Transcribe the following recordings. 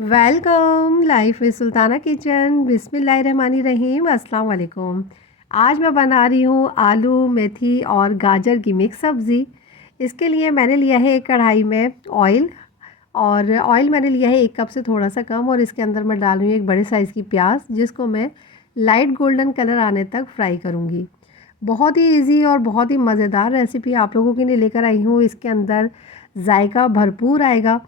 Welcome life में Sultana kitchen. बिस्मिल्लाहिर्रहमानिर्रहीम। अस्सलाम वालेकुम। आज मैं बना रही हूँ आलू मेथी और गाजर की मिक्स सब्ज़ी। इसके लिए मैंने लिया है एक कढ़ाई में ऑयल, और ऑयल मैंने लिया है 1 कप से थोड़ा सा कम, और इसके अंदर मैं डाल रही हूँ एक बड़े साइज़ की प्याज, जिसको मैं लाइट गोल्डन कलर आने तक फ्राई करूँगी। बहुत ही इजी और बहुत ही मज़ेदार रेसिपी आप लोगों के लिए लेकर आई हूँ। इसके अंदर जायका भरपूर आएगा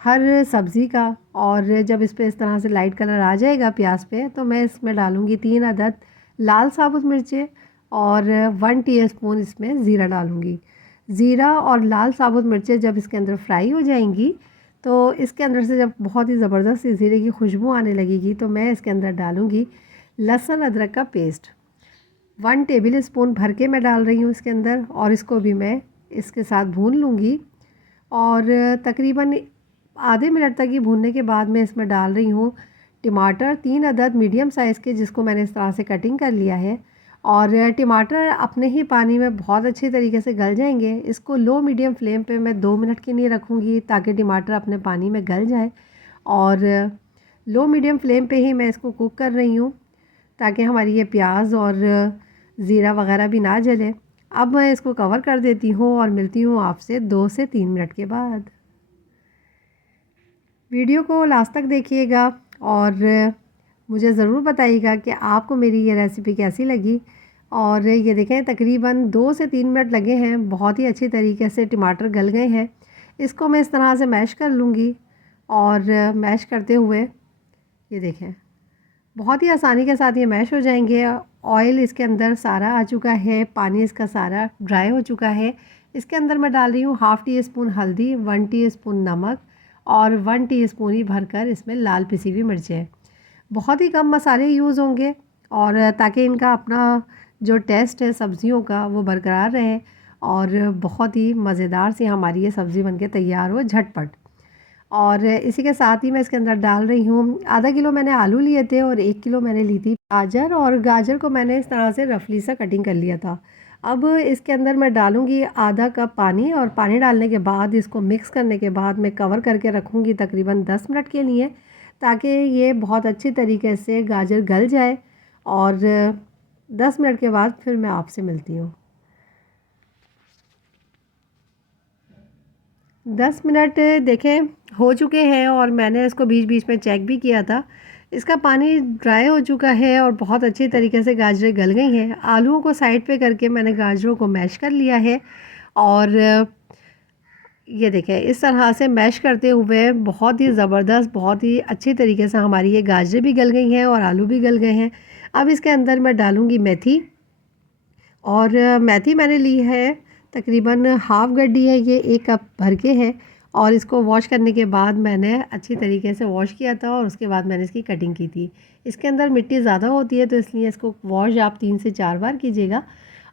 हर सब्ज़ी का। और जब इस पे इस तरह से लाइट कलर आ जाएगा प्याज पे, तो मैं इसमें डालूँगी 3 अदद लाल साबुत मिर्चें और 1 टीस्पून इसमें ज़ीरा डालूँगी। ज़ीरा और लाल साबुत मिर्चें जब इसके अंदर फ्राई हो जाएंगी, तो इसके अंदर से जब बहुत ही ज़बरदस्त ज़ीरे की खुशबू आने लगेगी, तो मैं इसके अंदर डालूँगी लहसुन अदरक का पेस्ट। 1 टेबल स्पून भर के मैं डाल रही हूँ इसके अंदर, और इसको भी मैं इसके साथ भून लूँगी। और तकरीबन आधे मिनट तक ही भूनने के बाद मैं इसमें डाल रही हूँ टमाटर, 3 अदद मीडियम साइज़ के, जिसको मैंने इस तरह से कटिंग कर लिया है। और टमाटर अपने ही पानी में बहुत अच्छे तरीके से गल जाएंगे। इसको लो मीडियम फ्लेम पे मैं 2 मिनट के लिए रखूँगी, ताकि टमाटर अपने पानी में गल जाए। और लो मीडियम फ्लेम पे ही मैं इसको कुक कर रही हूँ, ताकि हमारी ये प्याज और ज़ीरा वगैरह भी ना जले। अब मैं इसको कवर कर देती हूँ और मिलती हूँ आपसे 2 से 3 मिनट के बाद। वीडियो को लास्ट तक देखिएगा और मुझे ज़रूर बताइएगा कि आपको मेरी ये रेसिपी कैसी लगी। और ये देखें, तकरीबन 2 से 3 मिनट लगे हैं, बहुत ही अच्छी तरीके से टमाटर गल गए हैं। इसको मैं इस तरह से मैश कर लूँगी, और मैश करते हुए ये देखें बहुत ही आसानी के साथ ये मैश हो जाएंगे। ऑयल इसके अंदर सारा आ चुका है, पानी इसका सारा ड्राई हो चुका है। इसके अंदर मैं डाल रही हूँ ½ टीस्पून हल्दी, 1 टीस्पून नमक और 1 टीस्पून ही भरकर इसमें लाल पिसी हुई मिर्चें। बहुत ही कम मसाले यूज़ होंगे, और ताकि इनका अपना जो टेस्ट है सब्ज़ियों का वो बरकरार रहे, और बहुत ही मज़ेदार सी हमारी ये सब्ज़ी बनके तैयार हो झटपट। और इसी के साथ ही मैं इसके अंदर डाल रही हूँ आधा किलो मैंने आलू लिए थे, और 1 किलो मैंने ली थी गाजर, और गाजर को मैंने इस तरह से रफली सा कटिंग कर लिया था। अब इसके अंदर मैं डालूँगी आधा कप पानी, और पानी डालने के बाद इसको मिक्स करने के बाद मैं कवर करके रखूँगी तकरीबन 10 मिनट के लिए, ताकि ये बहुत अच्छी तरीके से गाजर गल जाए। और 10 मिनट के बाद फिर मैं आपसे मिलती हूँ। 10 मिनट देखें हो चुके हैं, और मैंने इसको बीच बीच में चेक भी किया था। इसका पानी ड्राई हो चुका है और बहुत अच्छी तरीके से गाजरें गल गई हैं। आलूओं को साइड पे करके मैंने गाजरों को मैश कर लिया है। और ये देखें इस तरह से मैश करते हुए बहुत ही ज़बरदस्त, बहुत ही अच्छी तरीके से हमारी ये गाजरें भी गल गई हैं और आलू भी गल गए हैं। अब इसके अंदर मैं डालूँगी मेथी, और मेथी मैंने ली है तकरीबन हाफ़ गड्डी है, ये 1 कप भर के है। और इसको वॉश करने के बाद मैंने अच्छी तरीके से वॉश किया था, और उसके बाद मैंने इसकी कटिंग की थी। इसके अंदर मिट्टी ज़्यादा होती है, तो इसलिए इसको वॉश आप 3 से 4 बार कीजिएगा।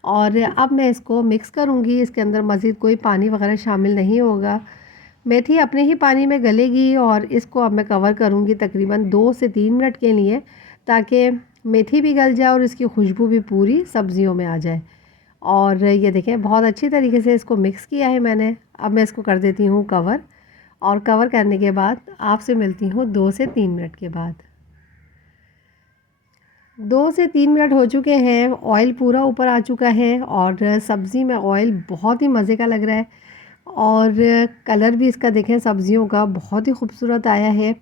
और अब मैं इसको मिक्स करूँगी, इसके अंदर मज़ीद कोई पानी वगैरह शामिल नहीं होगा। मेथी अपने ही पानी में गलेगी, और इसको अब मैं कवर करूँगी तकरीबन 2 से 3 मिनट के लिए, ताकि मेथी भी गल जाए और इसकी खुशबू भी पूरी सब्ज़ियों में आ जाए। और ये देखें बहुत अच्छी तरीके से इसको मिक्स किया है मैंने। अब मैं इसको कर देती हूँ कवर, और कवर करने के बाद आपसे मिलती हूँ 2 से 3 मिनट के बाद। 2 से 3 मिनट हो चुके हैं, ऑयल पूरा ऊपर आ चुका है, और सब्ज़ी में ऑयल बहुत ही मज़े का लग रहा है। और कलर भी इसका देखें सब्ज़ियों का बहुत ही खूबसूरत आया है।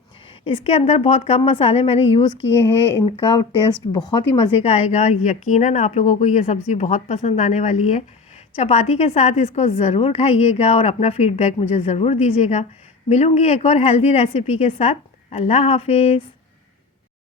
इसके अंदर बहुत कम मसाले मैंने यूज़ किए हैं, इनका टेस्ट बहुत ही मज़े का आएगा। यकीनन आप लोगों को ये सब्ज़ी बहुत पसंद आने वाली है। चपाती के साथ इसको ज़रूर खाइएगा, और अपना फ़ीडबैक मुझे ज़रूर दीजिएगा। मिलूँगी एक और हेल्दी रेसिपी के साथ। अल्लाह हाफ़िज़।